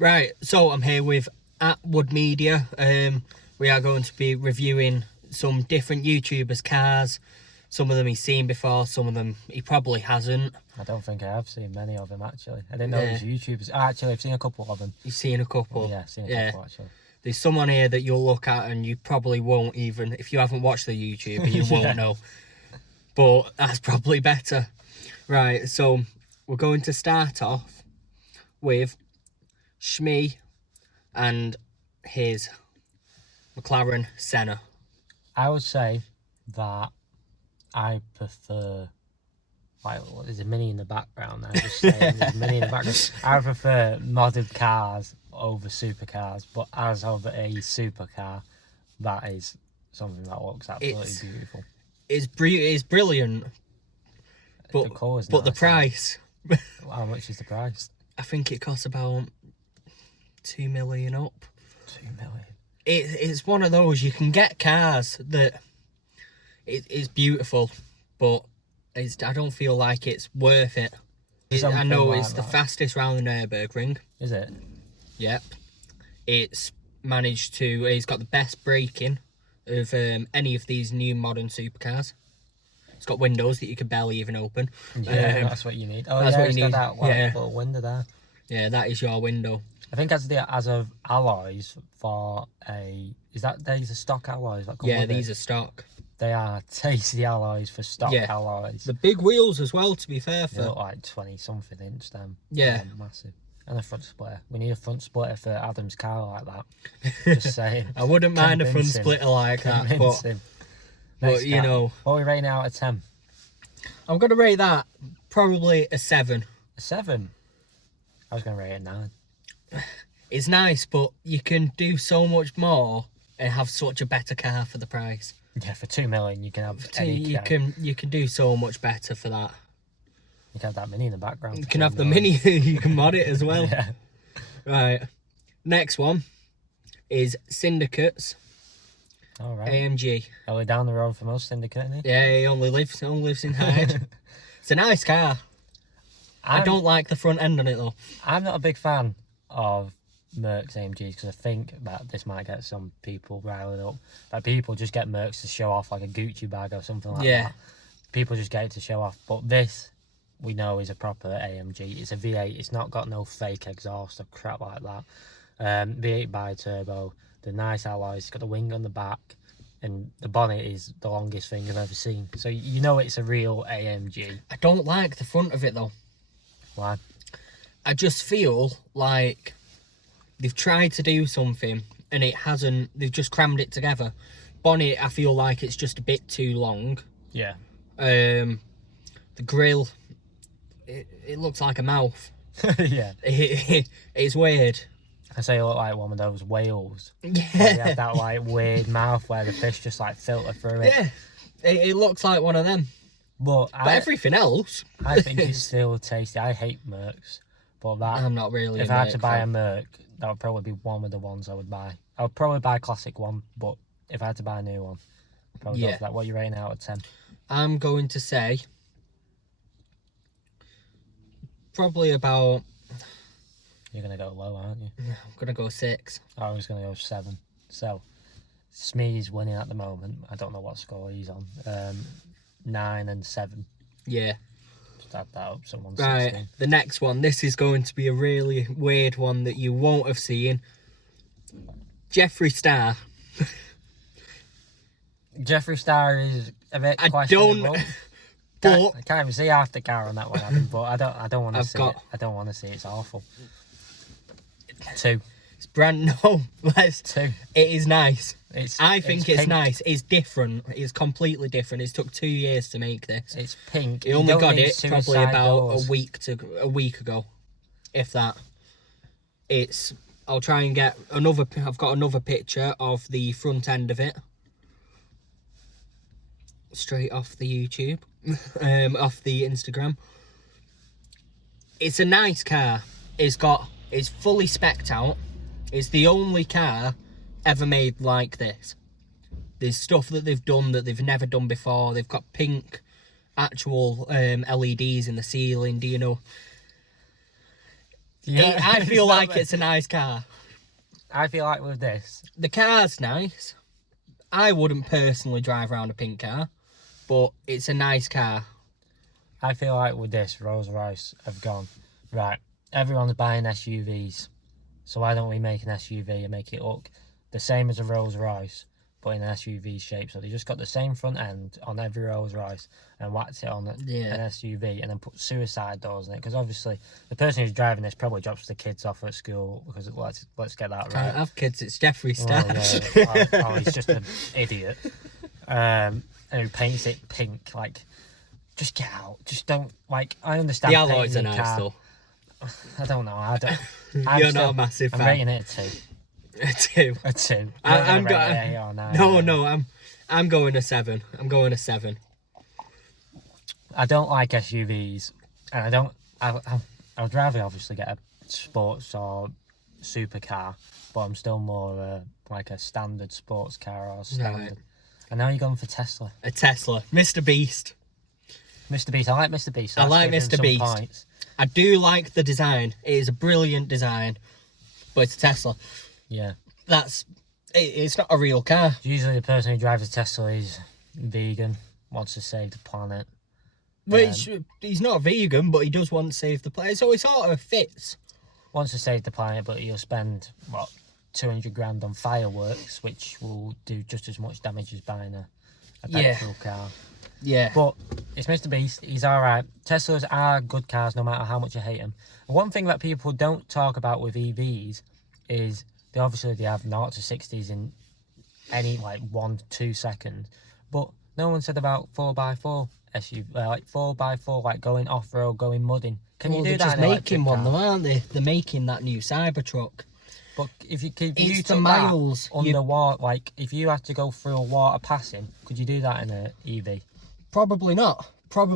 Right, so I'm here with Atwood Media. We are going to be reviewing some different YouTubers' cars. Some of them he's seen before, some of them he probably hasn't. I don't think I have seen many of them, actually. I didn't know it was YouTubers. Actually, I've seen a couple of them. You've seen a couple? Yeah, I've seen a couple, actually. There's someone here that you'll look at and you probably won't even, if you haven't watched the YouTuber, you won't know. But that's probably better. Right, so we're going to start off with Shmee and his McLaren Senna. I would say that I prefer... Like, there's a Mini in the background now. Just saying, there's a Mini in the background. I prefer modded cars over supercars, but as of a supercar, that is something that looks absolutely beautiful. It's brilliant, but the colour's but nice, the price. How much is the price? I think it costs about 2 million up. 2 million. It's one of those, you can get cars that it's beautiful, but I don't feel like it's worth it. I know like it's the fastest round the Nürburgring. Is it? Yep. It's he's got the best braking of any of these new modern supercars. It's got windows that you can barely even open. Yeah, that's what you need. Oh, that's yeah, what you need. Got that little window there. Yeah, that is your window. I think as of alloys for these are stock alloys that come Yeah, with these are stock. They are tasty alloys for stock alloys. The big wheels as well, to be fair. They look like 20-something inch them. Yeah. Massive. And a front splitter. We need a front splitter for Adam's car like that. Just saying. I wouldn't mind a front splitter like that, but you know. What are we rating out of 10? I'm going to rate that probably a 7. A 7? I was going to rate it a 9. It's nice, but you can do so much more and have such a better car for the price. Yeah, for 2 million you can have you can do so much better for that. You can have that Mini in the background. You can have the Mini, you can mod it as well. Yeah. Right. Next one is Syndicate's AMG. Are we down the road from us, Syndicate, isn't he? Yeah, he only lives in Hyde. It's a nice car. I don't like the front end on it though. I'm not a big fan of Mercs AMGs because I think that this might get some people riled up. Like people just get Mercs to show off, like a Gucci bag or something like that. People just get it to show off. But this, we know, is a proper AMG. It's a V8. It's not got no fake exhaust or crap like that. V8 bi-turbo. The nice alloys. It's got the wing on the back. And the bonnet is the longest thing I've ever seen. So you know it's a real AMG. I don't like the front of it though. Why? I just feel like they've tried to do something and it hasn't. They've just crammed it together. Bonnet, I feel like it's just a bit too long. Yeah. The grille, it looks like a mouth. Yeah. It's weird. I say it look like one of those whales. Yeah. They have that like weird mouth where the fish just like filter through it. Yeah. It looks like one of them. But everything else, I think it's still tasty. I hate Mercs, but that I'm not really. If I had to buy a Merc, that would probably be one of the ones I would buy. I would probably buy a classic one, but if I had to buy a new one, I'd probably go for that. What are you rating out of 10? I'm going to say probably about. You're gonna go low, aren't you? I'm gonna go 6. I was gonna go 7. So Smee is winning at the moment. I don't know what score he's on. 9 and 7. Yeah. Just add that up. Someone's right. 16. The next one. This is going to be a really weird one that you won't have seen. Jefree Star. Jefree Star is a bit questionable. I can't even see half the car on that one, but I don't want to see it. I don't want to see it. It's awful. 2. It's brand no. 2. It is nice. I think it's pink. Nice. It's different. It's completely different. It took 2 years to make this. It's pink. He only got it probably about a week ago, if that. I'll try and get another. I've got another picture of the front end of it, straight off the YouTube, off the Instagram. It's a nice car. It's fully spec'd out. It's the only car ever made like this. There's stuff that they've done that they've never done before. They've got pink actual LEDs in the ceiling. Do you know? I feel like it's a nice car. I feel like with this, The car's nice. I wouldn't personally drive around a pink car, but it's a nice car. I feel like with this, Rolls-Royce have gone, right, everyone's buying SUVs, so why don't we make an SUV and make it look the same as a Rolls-Royce, but in an SUV shape? So they just got the same front end on every Rolls-Royce and whacked it on an SUV and then put suicide doors in it, because obviously the person who's driving this probably drops the kids off at school, because let's get that right. Can't have kids, it's Jefree Star. Oh, he's just an idiot. And who paints it pink, like... Just get out. Just don't, like, I understand. The alloys are nice, though. I don't know. You're not a massive fan. I'm rating it a 2. A 2. A 2. I'm going a 7. I don't like SUVs. And I would rather obviously get a sports or supercar, but I'm still more like a standard sports car or standard. Right. And now you're going for Tesla. A Tesla. Mr. Beast. Mr. Beast. I like Mr. Beast. So I like Mr. Beast. Points. I do like the design. It is a brilliant design, but it's a Tesla. Yeah. It's not a real car. Usually the person who drives a Tesla is vegan, wants to save the planet. Which, he's not a vegan, but he does want to save the planet, so it sort of fits. Wants to save the planet, but he'll spend, 200 grand on fireworks, which will do just as much damage as buying a petrol car. Yeah. But it's Mr. Beast. He's all right. Teslas are good cars, no matter how much you hate them. One thing that people don't talk about with EVs is they have 0 to 60s in any 1-2 seconds. But no one said about 4x4 SUV, 4x4, going off road, going mudding. Can you do that? They're just making one, though, aren't they? They're making that new Cybertruck. But if you it's the miles underwater, if you had to go through a water passing, could you do that in an EV? Probably not. So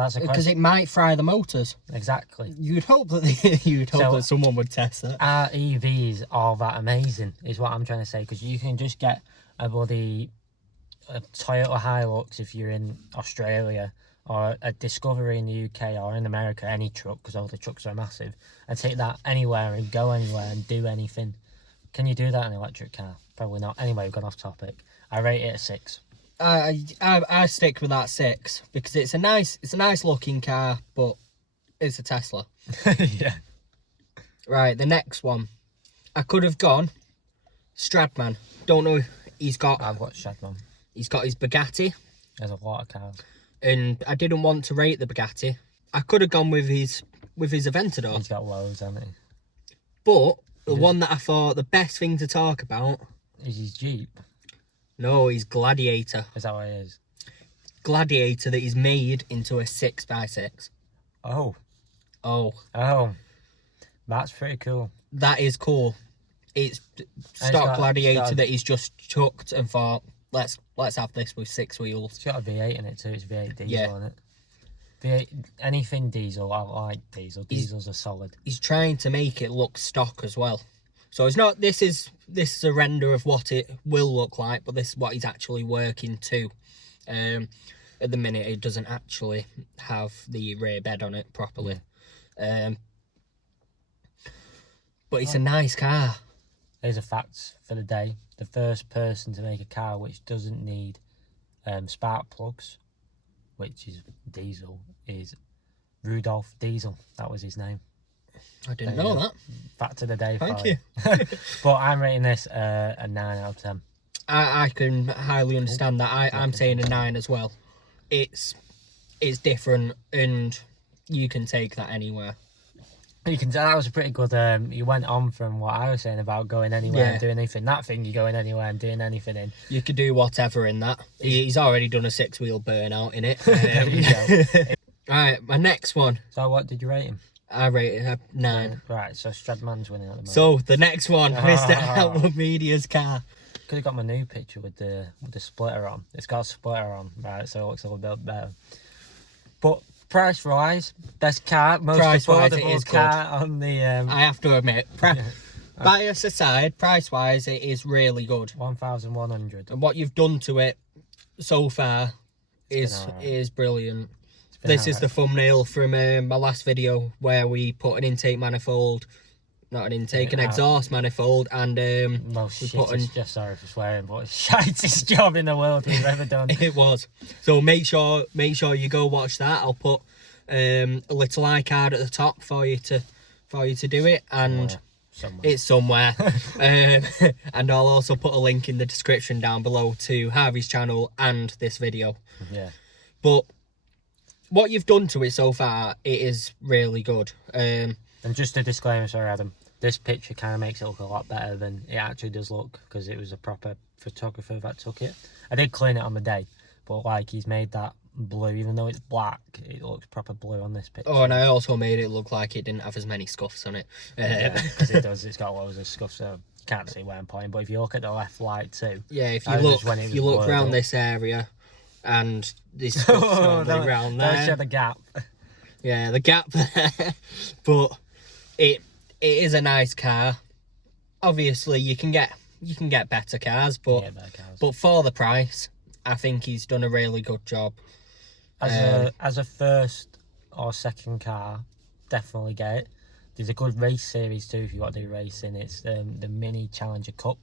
that's a question. Because it might fry the motors. Exactly. You'd hope that someone would test that. Are EVs all that amazing? Is what I'm trying to say. Because you can just get a Toyota Hilux if you're in Australia, or a Discovery in the UK, or in America, any truck, because all the trucks are massive, and take that anywhere and go anywhere and do anything. Can you do that in an electric car? Probably not. Anyway, we've gone off topic. I rate it a 6. I stick with that 6 because it's a nice looking car, but it's a Tesla. Yeah. Right, the next one. I could have gone Stradman. Don't know. I've got Stradman. He's got his Bugatti. There's a lot of cars. And I didn't want to rate the Bugatti. I could have gone with his Aventador. He's got loads, hasn't he? But the one that I thought the best thing to talk about is his Jeep. No, he's Gladiator. Is that what it is? Gladiator that he's made into a 6x6. Oh. That's pretty cool. That is cool. It's stock Gladiator that he's just chucked and thought, let's have this with 6 wheels. It's got a V8 in it too. It's V8 diesel in it. V8, anything diesel, I like diesel. Diesels are solid. He's trying to make it look stock as well. So it's not. This is a render of what it will look like, but this is what he's actually working to. At the minute, it doesn't actually have the rear bed on it properly. But it's a nice car. Here's a fact for the day: the first person to make a car which doesn't need spark plugs, which is diesel, is Rudolph Diesel. That was his name. I didn't know that. Fact of the day. Thank you. But I'm rating this a 9 out of 10. I can highly understand that. I'm saying a 9 as well. It's different, and you can take that anywhere. You can tell that was a pretty good. You went on from what I was saying about going anywhere and doing anything. That thing, you're going anywhere and doing anything in. You could do whatever in that. He's already done a 6-wheel burnout in it. There you go. Alright, my next one. So what did you rate him? I rated a 9. Right, so Stradman's winning at the moment. So the next one, Mr. Outlook Media's car. Could have got my new picture with the splitter on. It's got a splitter on, right? So it looks a little bit better. But price wise, best car, most affordable car on the. I have to admit, bias aside, price wise, it is really good. 1,100. And what you've done to it so far is brilliant. This is the thumbnail from my last video where we put an intake manifold, not an intake, an exhaust manifold, and we put in. Just sorry for swearing, but it's the shitest job in the world we've ever done. It was. So make sure you go watch that. I'll put a little iCard at the top for you to do it, and it's somewhere. And I'll also put a link in the description down below to Harvey's channel and this video. Yeah. But what you've done to it so far, it is really good. And just a disclaimer, sorry Adam, this picture kind of makes it look a lot better than it actually does look, because it was a proper photographer that took it. I did clean it on the day, but like he's made that blue, even though it's black, it looks proper blue on this picture. Oh, and I also made it look like it didn't have as many scuffs on it. Yeah, because it does. It's got loads of scuffs, so can't see where I'm pointing. But if you look at the left light too, yeah, if you look around this area, and this scuffs around there. Don't show the gap. Yeah, the gap there. But it is a nice car. Obviously, you can get better cars, but but for the price, I think he's done a really good job. As a first or second car, definitely get it. There's a good race series too if you want to do racing. It's the Mini Challenger Cup.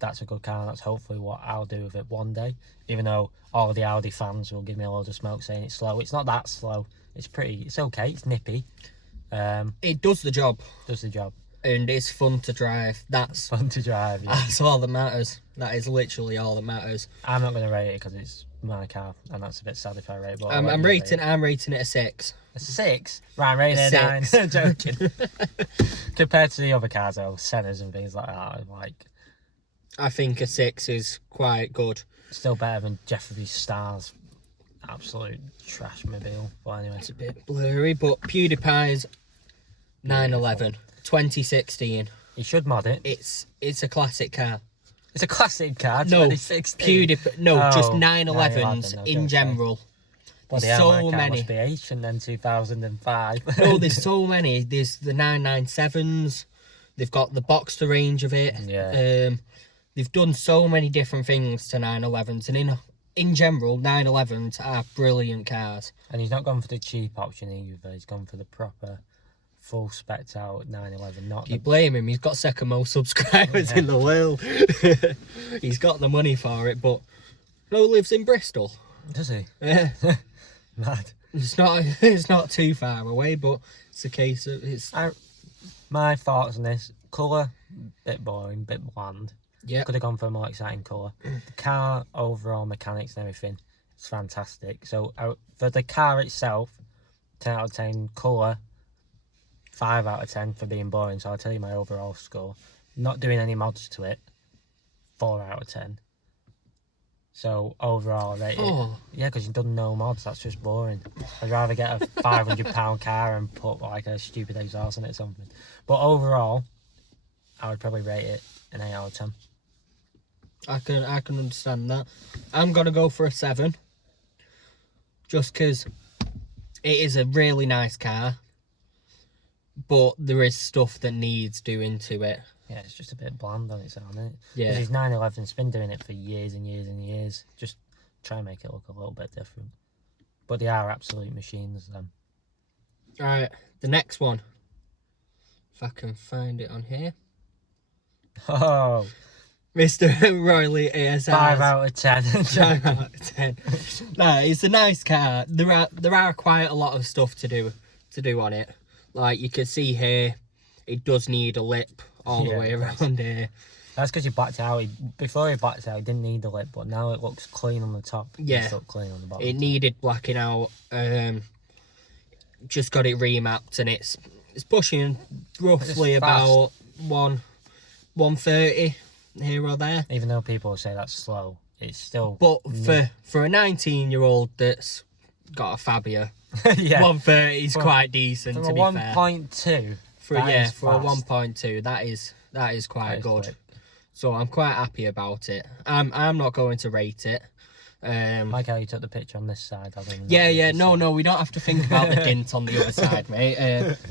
That's a good car, and that's hopefully what I'll do with it one day. Even though all the Audi fans will give me a load of smoke saying it's slow. It's not that slow. It's okay. It's nippy. It does the job. And it's fun to drive. That's fun to drive. Yeah. That's all that matters. That is literally all that matters. I'm not going to rate it because it's my car, and that's a bit sad if I rate it. But I'm rating it a 6. A 6? Right, I'm rating it a 9. Joking. Compared to the other cars, though, Sennas and things like that, I think a 6 is quite good. Still better than Jefree Star's absolute trash mobile. But anyway, it's a bit blurry, but Pewdiepie's 911 2016. You should mod it. It's a classic car. It's a classic car. No, 2016. Just 911s in general. Well, there's so many. Must be Asian then 2005. No, there's so many. There's the 997s. They've got the Boxster range of it. Yeah. They've done so many different things to 911s, and in general, 911s are brilliant cars. And he's not gone for the cheap option either. He's gone for the proper, full spec'd out 911. Not. You blame him? He's got second most subscribers in the world. He's got the money for it, but no, lives in Bristol. Does he? Yeah. Mad. It's not too far away, but it's a case of my thoughts on this: colour, bit boring, bit bland. Yeah. Could have gone for a more exciting colour. The car, overall mechanics and everything, it's fantastic. So for the car itself, 10 out of 10. Colour, 5 out of 10 for being boring. So I'll tell you my overall score. Not doing any mods to it, 4 out of 10. So overall, I rate it. Yeah, because you've done no mods. That's just boring. I'd rather get a £500 car and put like a stupid exhaust on it or something. But overall, I would probably rate it an 8 out of 10. I can understand that. I'm gonna go for a 7. Just because it is a really nice car, but there is stuff that needs doing to it. Yeah, it's just a bit bland on its own, isn't it? Yeah. His 911's been doing it for years and years and years. Just try and make it look a little bit different. But they are absolute machines, them. Alright, the next one. If I can find it on here. Oh, Mr. RoyleyASR. 5 out of 10. 5 out of 10. No, it's a nice car. There are quite a lot of stuff to do on it. Like you can see here, it does need a lip all the way around here. That's because you blacked it out. Before he blacked it out, it didn't need the lip, but now it looks clean on the top. Yeah. It's clean on the bottom. It needed blacking out. Just got it remapped, and it's pushing roughly about 130 here or there. Even though people say that's slow, it's still. But for a 19-year-old that's got a Fabia, yeah, 130 is quite decent. To be fair, 1.2. For a 1.2, that is quite good. Quick. So I'm quite happy about it. I'm not going to rate it. Like how you took the picture on this side. No, we don't have to think about the dint on the other side, mate.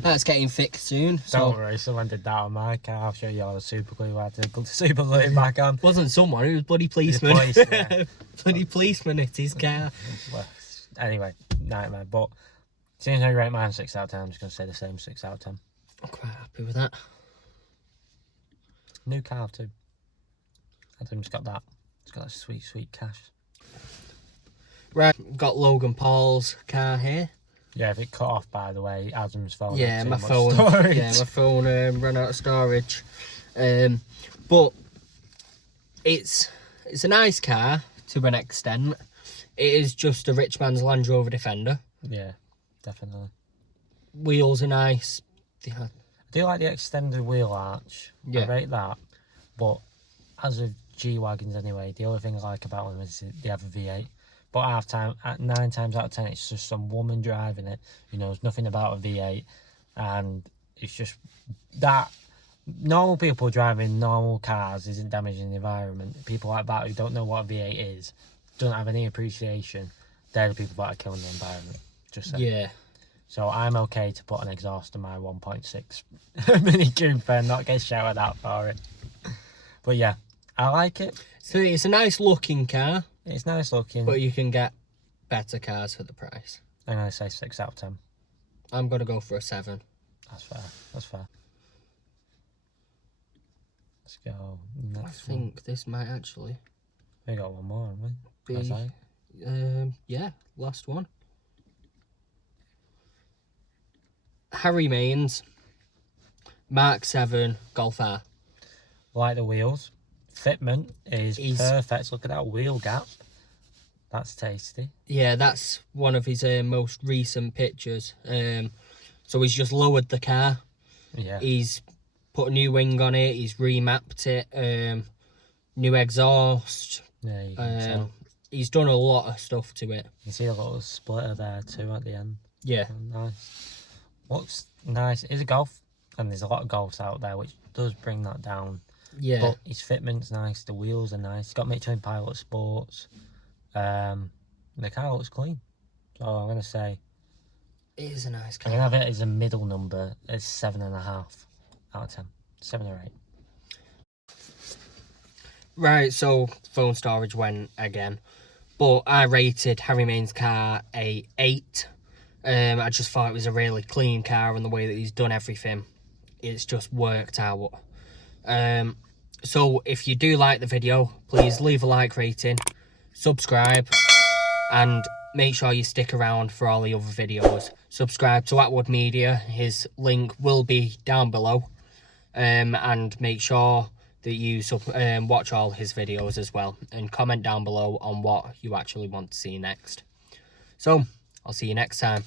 That's getting fixed soon. Don't worry, someone did that on my car. I'll show you all the super glue I had to super glue it back on. Wasn't someone, it was bloody policeman. Bloody policeman at his car. Well, Anyway, nightmare. But seeing how you rate mine 6 out of 10, I'm just going to say the same 6 out of 10. I'm quite happy with that. New car too. Adam's got that. It's got that sweet, sweet cash. Right, got Logan Paul's car here. Yeah, if it cut off, by the way, Adam's phone. Yeah, had my too much phone. storage. Yeah, my phone ran out of storage. But it's a nice car to an extent. It is just a rich man's Land Rover Defender. Yeah, definitely. Wheels are nice. I do like the extended wheel arch. Yeah. I rate that. But as of G-Wagons anyway, the only thing I like about them is they have a V8. But 9 times out of 10, it's just some woman driving it who knows nothing about a V8. And it's just that normal people driving normal cars isn't damaging the environment. People like that who don't know what a V8 is, don't have any appreciation, they're the people that are killing the environment. Just saying. Yeah. So I'm okay to put an exhaust on my 1.6 Mini Cooper and not get shouted at for it. But yeah, I like it. So it's a nice looking car. It's nice looking. But you can get better cars for the price. I'm going to say 6 out of 10. I'm going to go for a 7. That's fair. That's fair. Let's go next I think this might actually We got one more, haven't we? be... Right. Yeah, last one. Harry Mains, Mark 7 Golf R. Like the wheels. Fitment is perfect. Look at that wheel gap. That's tasty. Yeah, that's one of his most recent pictures. So he's just lowered the car. Yeah. He's put a new wing on it. He's remapped it. New exhaust. Yeah, you can tell. He's done a lot of stuff to it. You see a little splitter there too at the end. Yeah. Oh, nice. Looks nice. It's a Golf, and there's a lot of Golfs out there, which does bring that down. Yeah. But his fitment's nice. The wheels are nice. He's got Michelin Pilot Sports. The car looks clean. So I'm going to say... It is a nice I'm car. going to have it as a middle number. It's 7.5 out of 10. 7 or 8. Right, so phone storage went again. But I rated Harry Main's car a 8. I just thought it was a really clean car, and the way that he's done everything, it's just worked out. So if you do like the video, please leave a like rating, subscribe, and make sure you stick around for all the other videos. Subscribe to Atwood Media, his link will be down below, and make sure that you watch all his videos as well, and comment down below on what you actually want to see next. So I'll see you next time.